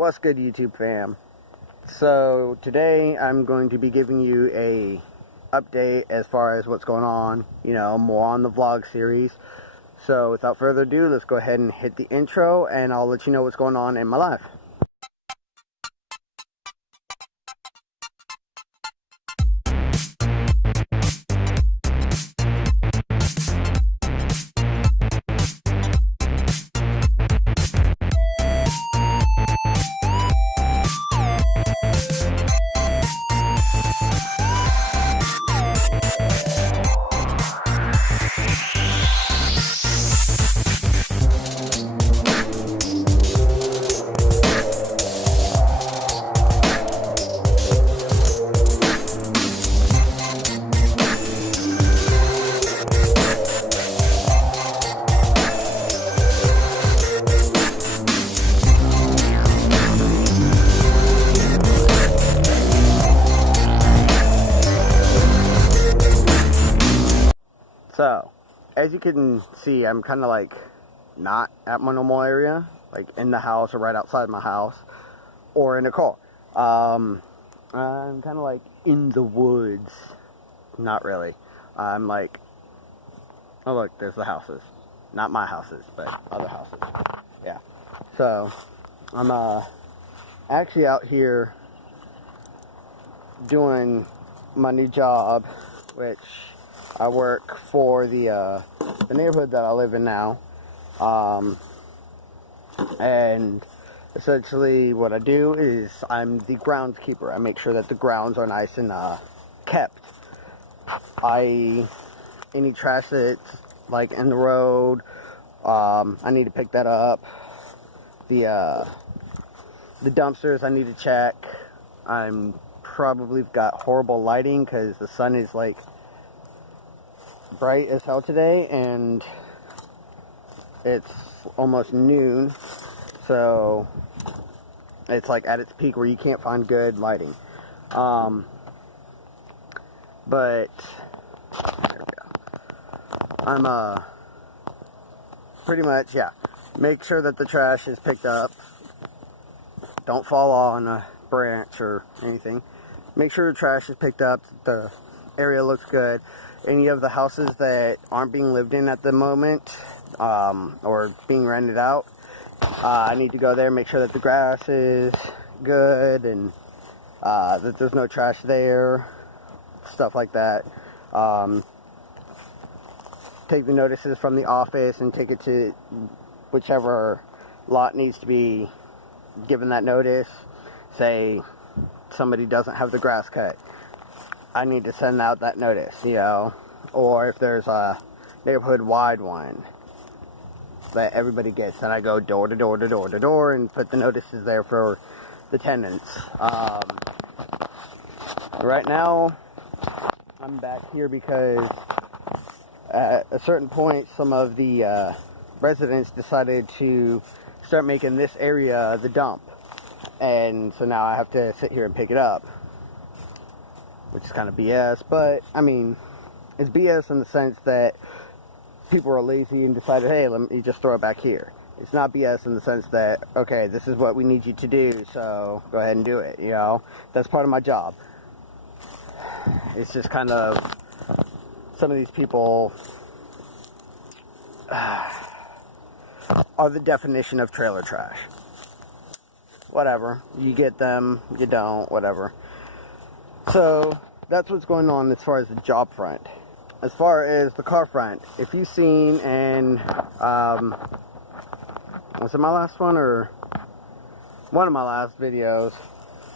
What's good, YouTube fam? So today I'm going to be giving you a update as far as what's going on, more on the vlog series. So without further ado, let's go ahead and hit the intro and I'll let you know what's going on in my life. So, as you can see, I'm kind of like not at my normal area, like in the house or right outside my house, or in a car. I'm kind of like in the woods. Not really. I'm like, oh look, there's the houses. Not my houses, but other houses. Yeah. So, I'm actually out here doing my new job, which I work for the neighborhood that I live in now, and essentially what I do is I'm the groundskeeper. I make sure that the grounds are nice and kept. Any trash that's like in the road, I need to pick that up. The dumpsters I need to check. I'm probably got horrible lighting because the sun is like bright as hell today and it's almost noon, so it's like at its peak where you can't find good lighting. But there we go. I'm pretty much, yeah, make sure that the trash is picked up. Don't fall on a branch or anything. Make sure the trash is picked up, the area looks good. Any of the houses that aren't being lived in at the moment, or being rented out, I need to go there, make sure that the grass is good and that there's no trash there, stuff like that. Take the notices from the office and take it to whichever lot needs to be given that notice. Say somebody doesn't have the grass cut, I need to send out that notice, or if there's a neighborhood-wide one that everybody gets, then I go door to door to door to door and put the notices there for the tenants. Right now, I'm back here because at a certain point, some of the residents decided to start making this area the dump, and so now I have to sit here and pick it up, which is kind of BS, but, I mean, it's BS in the sense that people are lazy and decided, hey, let me just throw it back here. It's not BS in the sense that, okay, this is what we need you to do, so go ahead and do it, That's part of my job. It's just kind of, some of these people are the definition of trailer trash. Whatever. You get them, you don't, whatever. So, that's what's going on as far as the job front. As far as the car front, if you've seen, and, was it my last one, or one of my last videos,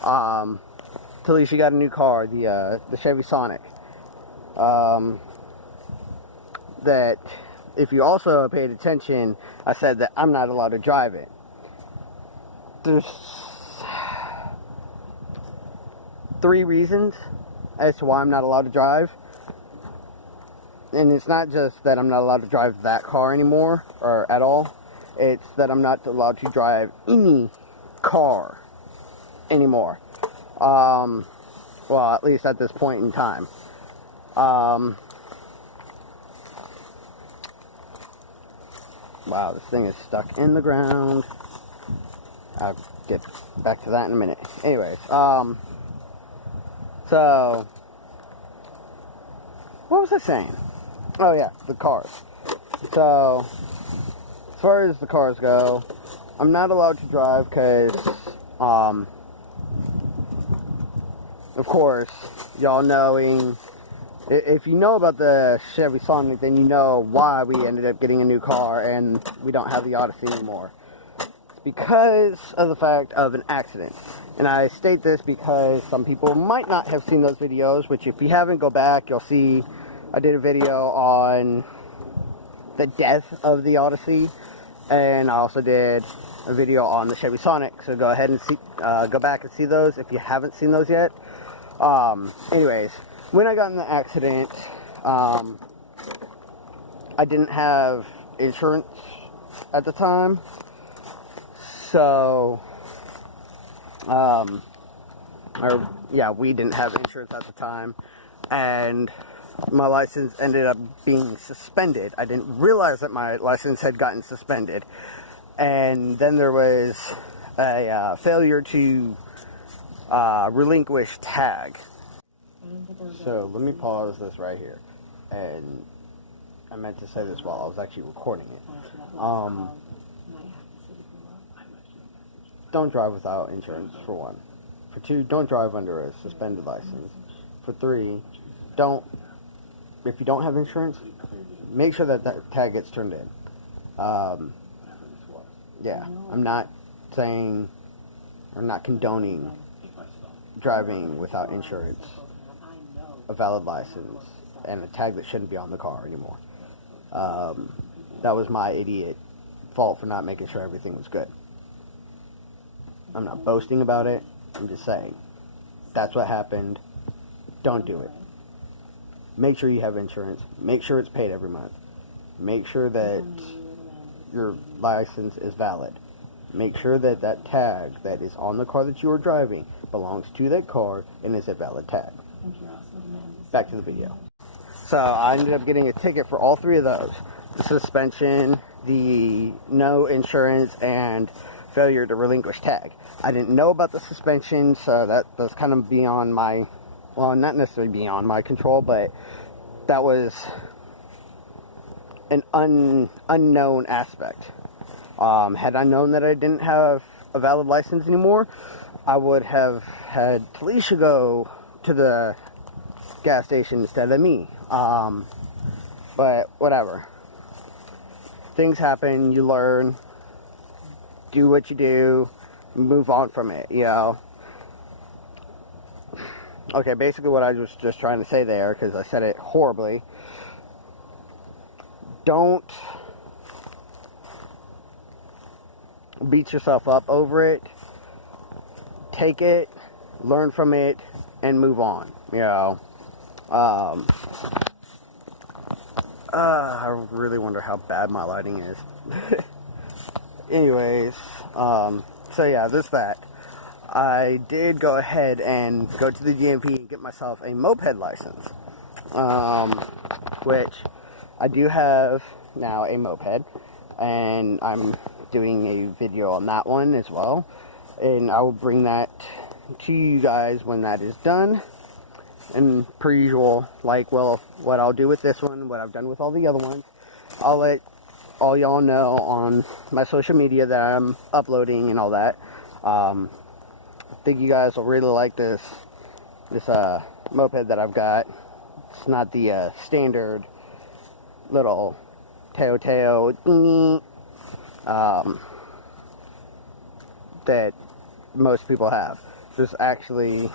Talisha got a new car, the Chevy Sonic, that, if you also paid attention, I said that I'm not allowed to drive it. There's 3 reasons as to why I'm not allowed to drive. And it's not just that I'm not allowed to drive that car anymore, or at all. It's that I'm not allowed to drive any car anymore. Well, at least at this point in time. Wow, this thing is stuck in the ground. get back to that in a minute. Anyways, so what was I saying? Oh yeah, the cars. So as far as the cars go, I'm not allowed to drive because, of course, y'all knowing, if you know about the Chevy Sonic, then you know why we ended up getting a new car and we don't have the Odyssey anymore. It's because of the fact of an accident. And I state this because some people might not have seen those videos, which if you haven't, go back, you'll see I did a video on the death of the Odyssey, and I also did a video on the Chevy Sonic, so go ahead and see, go back and see those if you haven't seen those yet. Anyways, when I got in the accident, I didn't have insurance at the time, so, we didn't have insurance at the time, and my license ended up being suspended. I didn't realize that my license had gotten suspended, and then there was a failure to relinquish tag. So let me pause this right here, and I meant to say this while I was actually recording it. Don't drive without insurance, for one. For two, don't drive under a suspended license. For three, if you don't have insurance, make sure that that tag gets turned in. Yeah, I'm not saying, or not condoning driving without insurance, a valid license, and a tag that shouldn't be on the car anymore. That was my idiot fault for not making sure everything was good. I'm not boasting about it, I'm just saying, that's what happened, don't do it. Make sure you have insurance, make sure it's paid every month, make sure that your license is valid, make sure that that tag that is on the car that you are driving belongs to that car and is a valid tag. Back to the video. So I ended up getting a ticket for all three of those: the suspension, the no insurance, and failure to relinquish tag. I didn't know about the suspension, so that was kind of beyond my, well, not necessarily beyond my control, but that was an unknown aspect. Had I known that I didn't have a valid license anymore, I would have had Talisha go to the gas station instead of me. But whatever. Things happen, you learn, do what you do, move on from it, you know. Okay, basically what I was just trying to say there, because I said it horribly, don't beat yourself up over it. Take it, learn from it, and move on, you know. I really wonder how bad my lighting is. Anyways, so yeah, there's that. I did go ahead and go to the DMV and get myself a moped license, which I do have now, a moped, and I'm doing a video on that one as well, and I will bring that to you guys when that is done. And per usual, like, well, what I'll do with this one, what I've done with all the other ones, I'll let all y'all know on my social media that I'm uploading and all that. I think you guys will really like this moped that I've got. It's not the standard little Teo that most people have. It's actually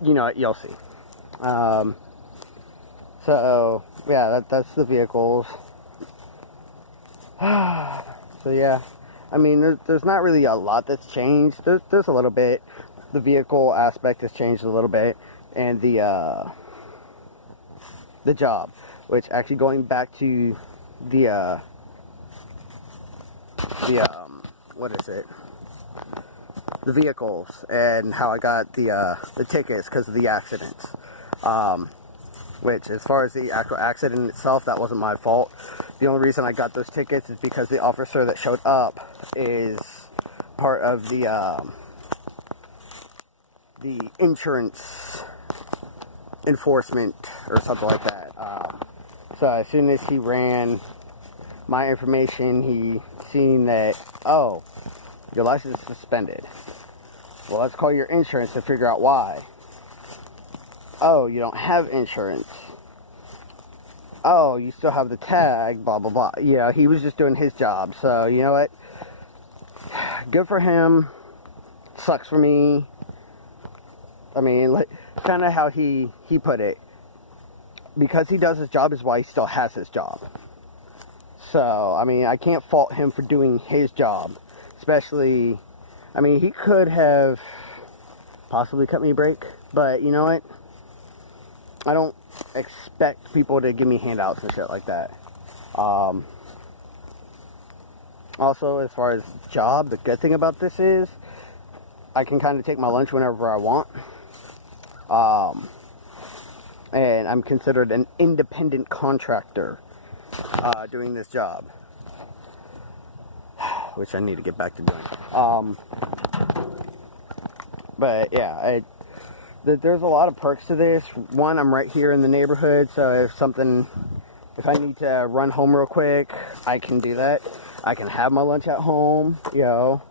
you know, you'll see. So yeah, that's the vehicles. So yeah, I mean, there's not really a lot that's changed. There's a little bit. The vehicle aspect has changed a little bit, and the job, which actually going back to the what is it? The vehicles and how I got the tickets because of the accidents. Which, as far as the actual accident itself, that wasn't my fault. The only reason I got those tickets is because the officer that showed up is part of the insurance enforcement or something like that. So as soon as he ran my information, he seen that, oh, your license is suspended. Well, let's call your insurance to figure out why. Oh, you don't have insurance. Oh, you still have the tag, blah, blah, blah. Yeah, he was just doing his job. So, you know what? Good for him. Sucks for me. I mean, like, kind of how he put it. Because he does his job is why he still has his job. So, I mean, I can't fault him for doing his job. Especially, I mean, he could have possibly cut me a break. But, you know what? I don't expect people to give me handouts and shit like that. Also, as far as job, the good thing about this is I can kind of take my lunch whenever I want. And I'm considered an independent contractor doing this job, which I need to get back to doing. But yeah, there's a lot of perks to this. One, I'm right here in the neighborhood, so if I need to run home real quick, I can do that. I can have my lunch at home, you know.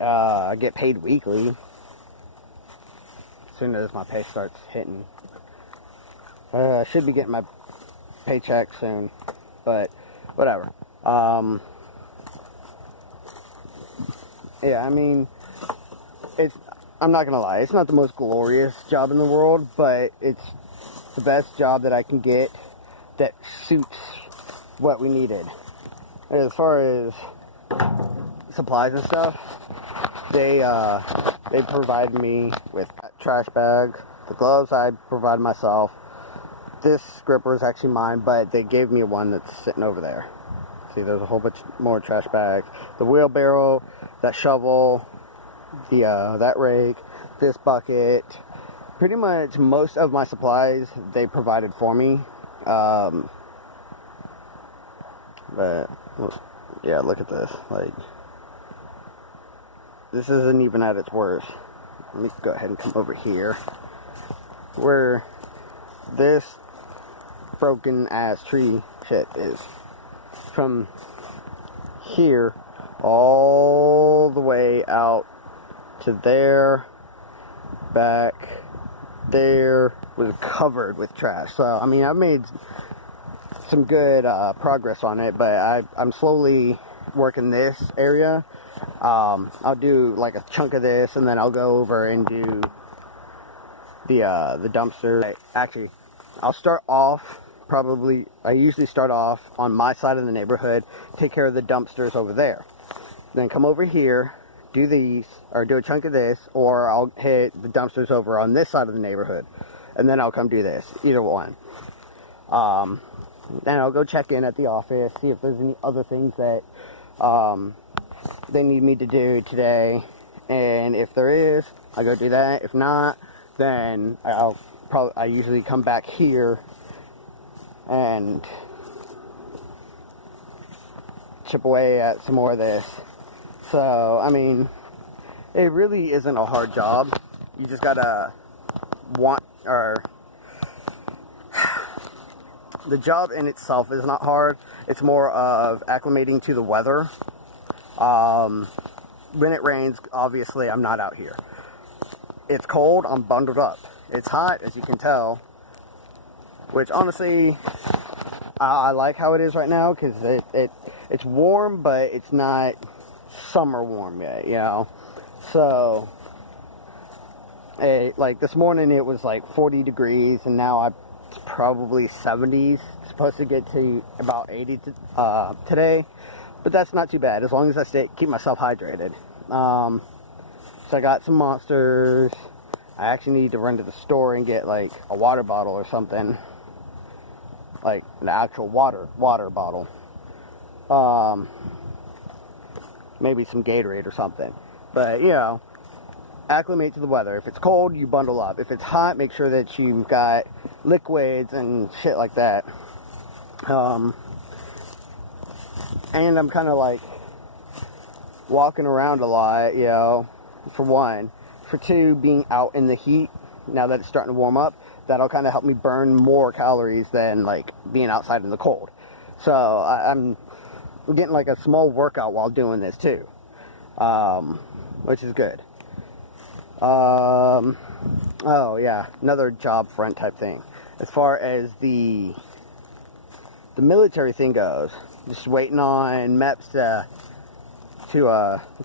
I get paid weekly as soon as my pay starts hitting. I should be getting my paycheck soon, but whatever. Yeah, I mean, I'm not gonna lie, it's not the most glorious job in the world, but it's the best job that I can get that suits what we needed. As far as supplies and stuff, they provide me with a trash bag. The gloves I provide myself. This gripper is actually mine, but they gave me one that's sitting over there. See, there's a whole bunch more trash bags. The wheelbarrow, that shovel, that rake, this bucket. Pretty much most of my supplies they provided for me. But yeah, look at this. Like, this isn't even at its worst. Let me go ahead and come over here, where this broken ass tree shit is. From here all the way out to there, back there, was covered with trash. So I mean, I've made some good progress on it, but I'm slowly working this area. I'll do like a chunk of this, and then I'll go over and do the dumpster. Actually, I'll start off probably. I usually start off on my side of the neighborhood, take care of the dumpsters over there, then come over here, do these, or do a chunk of this, or I'll hit the dumpsters over on this side of the neighborhood, and then I'll come do this. Either one. Then I'll go check in at the office, see if there's any other things that they need me to do today, and if there is, I go do that. If not, then I usually come back here and chip away at some more of this. So I mean, it really isn't a hard job. You just gotta want, or the job in itself is not hard. It's more of acclimating to the weather. When it rains, obviously I'm not out here. It's cold, I'm bundled up. It's hot, as you can tell, which honestly I like how it is right now, because it's warm, but it's not summer warm yet, you know. So like this morning it was like 40 degrees, and now it's probably 70s. It's supposed to get to about 80 today, but that's not too bad as long as I keep myself hydrated. So I got some Monsters. I actually need to run to the store and get like a water bottle or something, like an actual water bottle. Maybe some Gatorade or something. But you know, acclimate to the weather. If it's cold, you bundle up. If it's hot, make sure that you've got liquids and shit like that. And I'm kind of like walking around a lot, you know, for one. For two, being out in the heat, now that it's starting to warm up, that'll kind of help me burn more calories than like being outside in the cold. So I'm getting like a small workout while doing this too, which is good. Oh yeah, another job front type thing. As far as the military thing goes, just waiting on MEPS to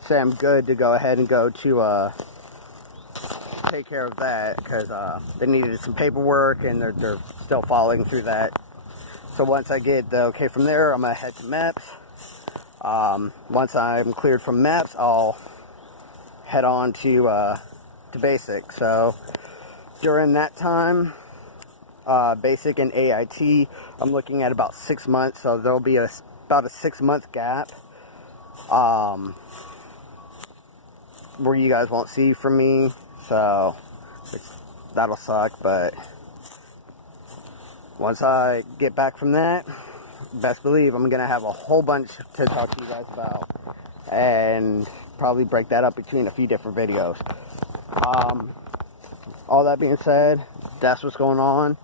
say I'm good to go ahead and go to take care of that, because they needed some paperwork and they're still following through that. So once I get the okay from there, I'm gonna head to MEPS. Once I'm cleared from MEPS, I'll head on to basic. So during that time, basic and AIT, I'm looking at about 6 months. So there'll be about a 6-month gap where you guys won't see from me. So that'll suck. But once I get back from that, best believe I'm gonna have a whole bunch to talk to you guys about, and probably break that up between a few different videos. All that being said, that's what's going on.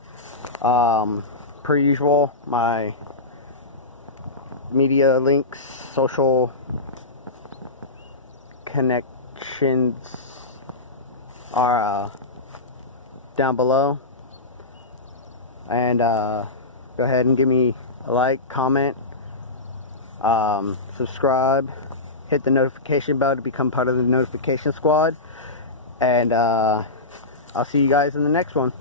Per usual, my media links, social connections are down below. And go ahead and give me a like, comment, subscribe, hit the notification bell to become part of the notification squad. And I'll see you guys in the next one.